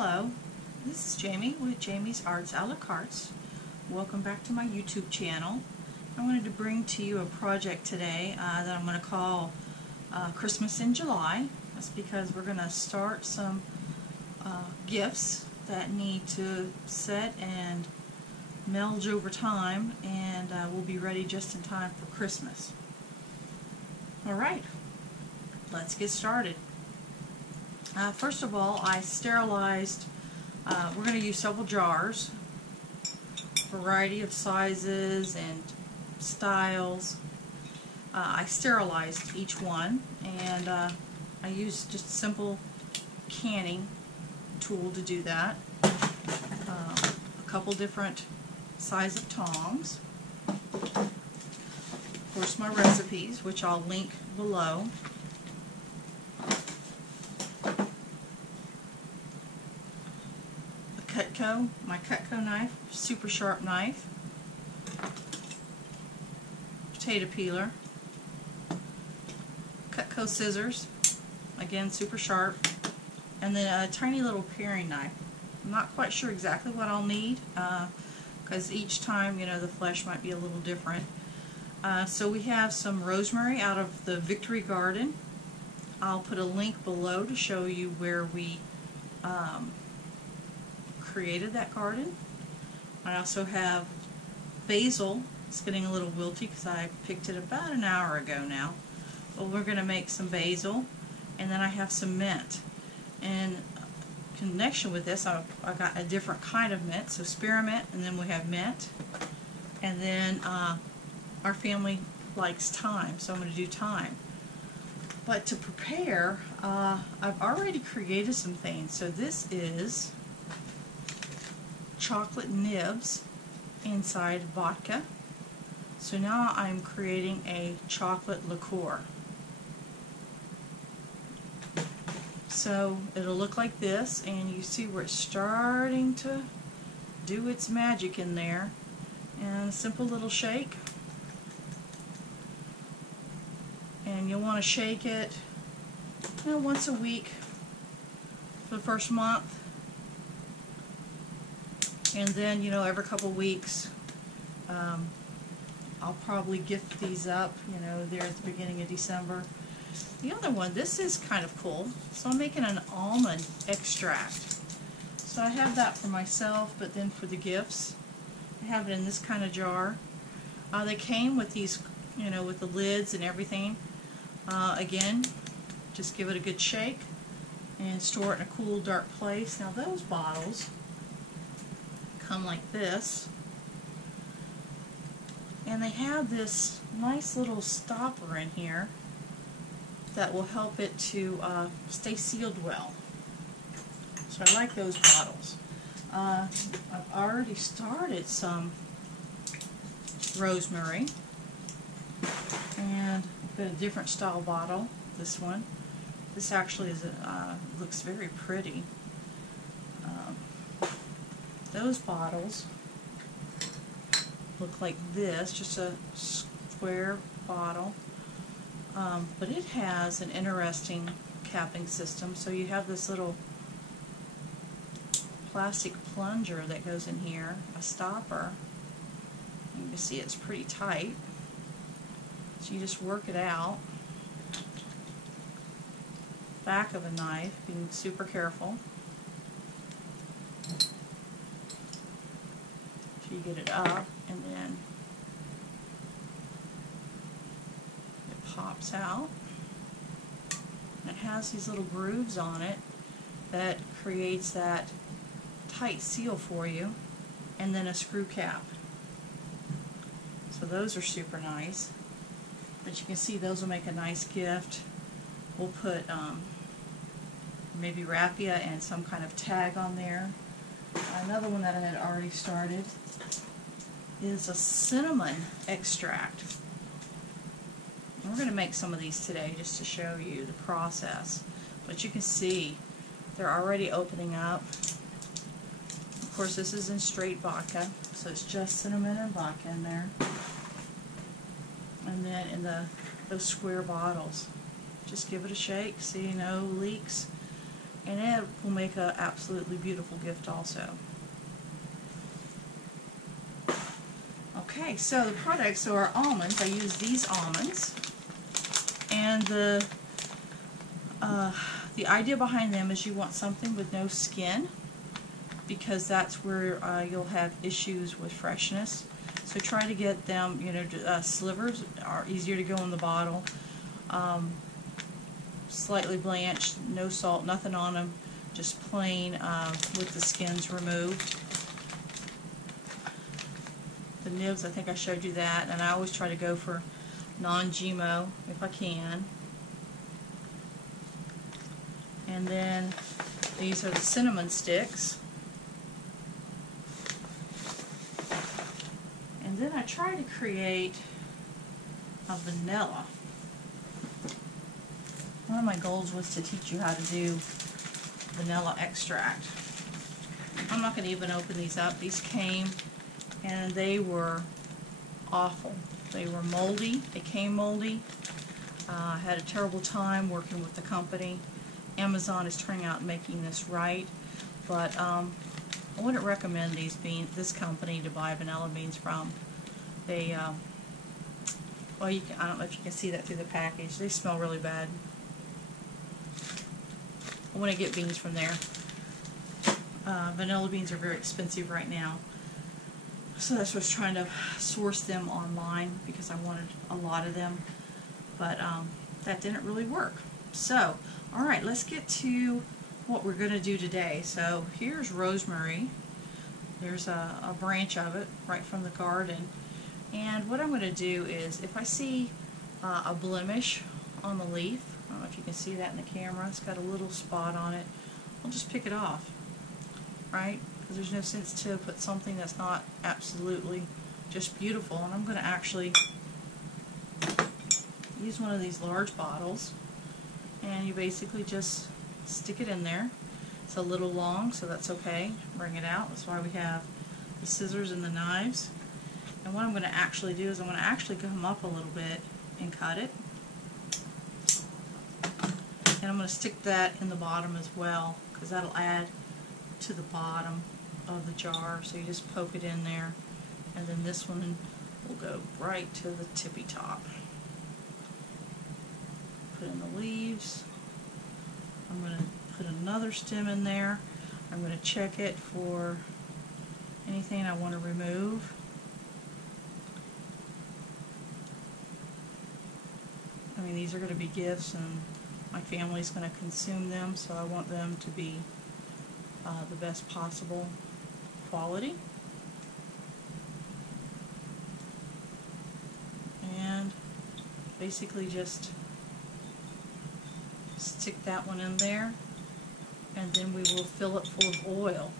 Hello, this is Jamie with JamiesArtsaLaCartes. Welcome back to my YouTube channel. I wanted to bring to you a project today that I'm going to call Christmas in July. That's because we're going to start some gifts that need to set and meld over time, and we'll be ready just in time for Christmas. Alright, let's get started. First of all, I sterilized, we're going to use several jars, variety of sizes and styles. I sterilized each one, and I used just a simple canning tool to do that. A couple different size of tongs. Of course, my recipes, which I'll link below. My Cacoa knife, super sharp knife, potato peeler, Cacoa scissors, again super sharp, and then a tiny little paring knife. I'm not quite sure exactly what I'll need because each time, you know, the flesh might be a little different. So we have some rosemary out of the Victory Garden. I'll put a link below to show you where we created that garden. I also have basil. It's getting a little wilty because I picked it about an hour ago now. But we're going to make some basil, and then I have some mint. In connection with this, I got a different kind of mint, so spearmint, and then we have mint, and then our family likes thyme, so I'm going to do thyme. But to prepare, I've already created some things. So this is chocolate nibs inside vodka. So now I'm creating a chocolate liqueur. So it'll look like this, and you see where it's starting to do its magic in there. And a simple little shake. And you'll want to shake it, you know, once a week for the first month. And then, you know, every couple weeks, I'll probably gift these up, you know, there at the beginning of December. The other one, this is kind of cool. So I'm making an almond extract. So I have that for myself, but then for the gifts, I have it in this kind of jar. They came with these, you know, with the lids and everything. Again, just give it a good shake and store it in a cool, dark place. Now those bottles come like this, and they have this nice little stopper in here that will help it to stay sealed well. So I like those bottles. I've already started some rosemary, and I've got a different style bottle. This one. This actually is looks very pretty. Those bottles look like this, just a square bottle, but it has an interesting capping system. So you have this little plastic plunger that goes in here, a stopper. You can see it's pretty tight, so you just work it out. Back of a knife, being super careful. You get it up, and then it pops out. And it has these little grooves on it that creates that tight seal for you, and then a screw cap. So those are super nice. But you can see those will make a nice gift. We'll put maybe raffia and some kind of tag on there. Another one that I had already started is a cinnamon extract. And we're going to make some of these today just to show you the process. But you can see they're already opening up. Of course, this is in straight vodka, so it's just cinnamon and vodka in there. And then in those square bottles, just give it a shake, see no leaks. and it will make an absolutely beautiful gift also. Okay, so the products are almonds. I use these almonds, and the idea behind them is you want something with no skin, because that's where you'll have issues with freshness. So try to get them, you know, slivers are easier to go in the bottle. Slightly blanched, no salt, nothing on them, just plain with the skins removed. The nibs, I think I showed you that, and I always try to go for non-GMO if I can. And then these are the cinnamon sticks. And then I try to create a vanilla. One of my goals was to teach you how to do vanilla extract. I'm not going to even open these up. These came and they were awful. They were moldy. They came moldy. I had a terrible time working with the company. Amazon is turning out making this right, but I wouldn't recommend this company to buy vanilla beans from. They, well, I don't know if you can see that through the package. They smell really bad. I want to get beans from there. Vanilla beans are very expensive right now, so that's why I was trying to source them online because I wanted a lot of them, but that didn't really work. So, alright, let's get to what we're going to do today. So here's rosemary. There's a branch of it right from the garden, and what I'm going to do is, if I see a blemish on the leaf, I don't know if you can see that in the camera, it's got a little spot on it, I'll just pick it off, right? Because there's no sense to put something that's not absolutely just beautiful. And I'm going to actually use one of these large bottles, and you basically just stick it in there. It's a little long, so that's okay. Bring it out. That's why we have the scissors and the knives. And what I'm going to actually do is I'm going to actually come up a little bit and cut it. And I'm going to stick that in the bottom as well, because that'll add to the bottom of the jar. So you just poke it in there, and then this one will go right to the tippy top. Put in the leaves. I'm going to put another stem in there. I'm going to check it for anything I want to remove. I mean, these are going to be gifts, and my family's going to consume them, so I want them to be the best possible quality. And basically just stick that one in there, and then we will fill it full of oil.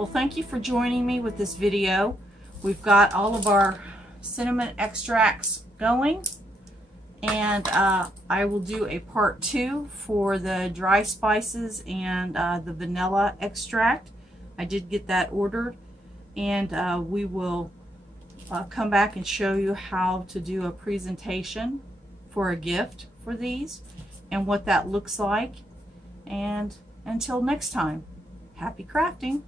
Well, thank you for joining me with this video. We've got all of our cinnamon extracts going, and I will do a part 2 for the dry spices and the vanilla extract. I did get that ordered, and we will come back and show you how to do a presentation for a gift for these and what that looks like. And until next time, happy crafting!